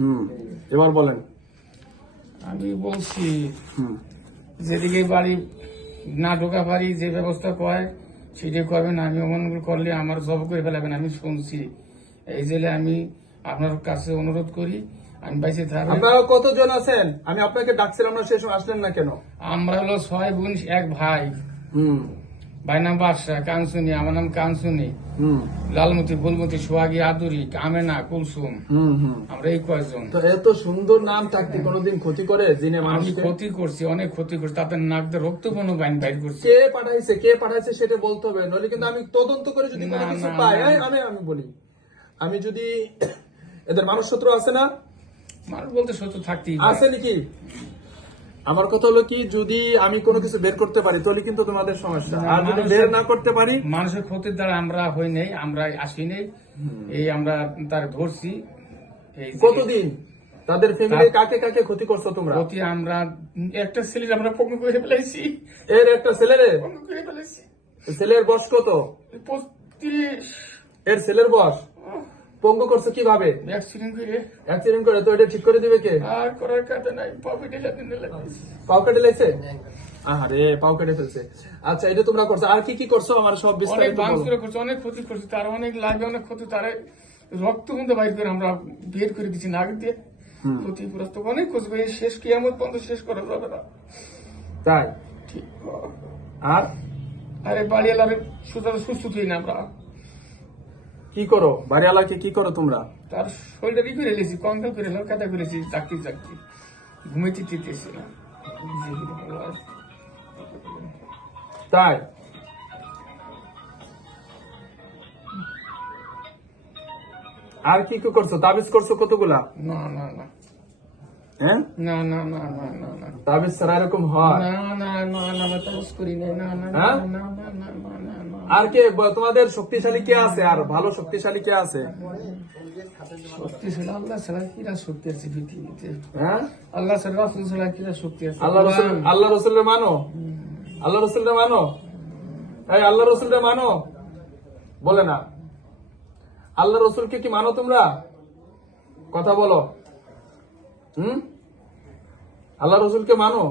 হুম এবার বলেন। আমি বলছি হুম। যেদিকে বাড়ি না ঢোকা পারি যে ব্যবস্থা কয় সেটাই করবেন আমি অমনগুলো করলে আমার জব করে ফেলাবেন আমি শুনছি। এই জেলে আমি আপনার কাছে অনুরোধ করি আমি বাইসে আপনারা কতজন আছেন? আমি আপনাকে ডাকছিলাম না সে সময় আসলেন না কেন? আমরা হলো ছয় বোন এক ভাই। হুম। ভাই নাম বাদশাহ কানসুনি আমার নাম কানসুনি। লালমতি ফুলমতি সোহাগী আদুরি কামেনা কুলসুম। আমরা এই কয়জন তো এত সুন্দর নাম থাকতে কোনোদিন ক্ষতি করে জিনে আমি ক্ষতি করছি অনেক ক্ষতি করছি। তাতে নাক দিয়ে রক্ত কোনো বাইন বাইর করছি। কে পাঠাইছে কে পাঠাইছে সেটা বলতে হবে। নইলে কিন্তু আমি তদন্ত করে যদি কোনো কিছু পাই আমি আমি বলি। আমি যদি এদের মানুষ শত্রু আছে না? মানুষ বলতে সত্য থাকতেই আছে নাকি? আমার কথা হলো কি যদি আমি কোনো কিছু বের করতে পারি তাহলে কিন্তু তোমাদের সমস্যা। আর যদি বের না করতে পারি মানুষের ক্ষতির দ্বারা আমরা হই নেই আমরা আসি নেই। এই আমরা তার ধরছি। এই কতদিন? তাদের ফ্যামিলি কাকে কাকে ক্ষতি করছ তোমরা? ক্ষতি আমরা একটা ছেলে আমরা পঙ্গু করে ফেলেছি। এর একটা ছেলেরে? পঙ্গু করে ফেলেছি। ছেলের বয়স কত? এর ছেলের বয়স? পঙ্গু করছ কীভাবে? অ্যাক্সিডেন্ট করে। অ্যাক্সিডেন্ট করে তো এটা ঠিক করে দিবে কে? আর করার কাজে নাই পকেটে লাগিয়ে দিলে পাও কেটে লেগেছে? আরে পাও কেটে ফেলছে। আচ্ছা এটা তোমরা করছ। আর কি কি করছ? আমার সব বিস্তারিত। করে করছে অনেক ক্ষতি করছে তার অনেক লাগে অনেক ক্ষতি তার রক্ত কিন্তু বাইর করে আমরা বের করে দিচ্ছি নাক দিয়ে। ক্ষতিগ্রস্ত অনেক ক্ষতি করে শেষ কিয়ামত পর্যন্ত শেষ করা যাবে না। তাই? ঠিক। আর? আরে বাড়ি এলারে সুস্থ হই না আমরা। কি করো? বাড়িওয়ালাকে কি করো তোমরা? তার শরীরটা ই করে এলেছি কঙ্কাল করে এলাম কাদা করেছি চাকরি চাকরি ঘুমাইতে চিতেছি না। তাই? আর কি কি করছ? তাবিজ করছ কতগুলা? না না না। হ্যাঁ না না না না না না তাবিজ ছাড়া এরকম হয় না না না না না তাপস করি না না না না হ্যাঁ? না না না না না না আর কে তোমাদের শক্তিশালী কে আছে আর ভালো শক্তিশালী কে আছে আল্লাহ ছাড়া কিরা শক্তি আছে পৃথিবীতে হ্যাঁ আল্লাহ ছাড়া রাসুল ছাড়া কিরা শক্তি আছে আল্লাহ রসুল আল্লাহ রসুলের মানো আল্লাহ রসুলরে মানো আল্লাহ মানো বলে না আল্লাহ রসুলকে কি মানো তোমরা কথা বলো হুম আল্লাহ রসুলকে মানো?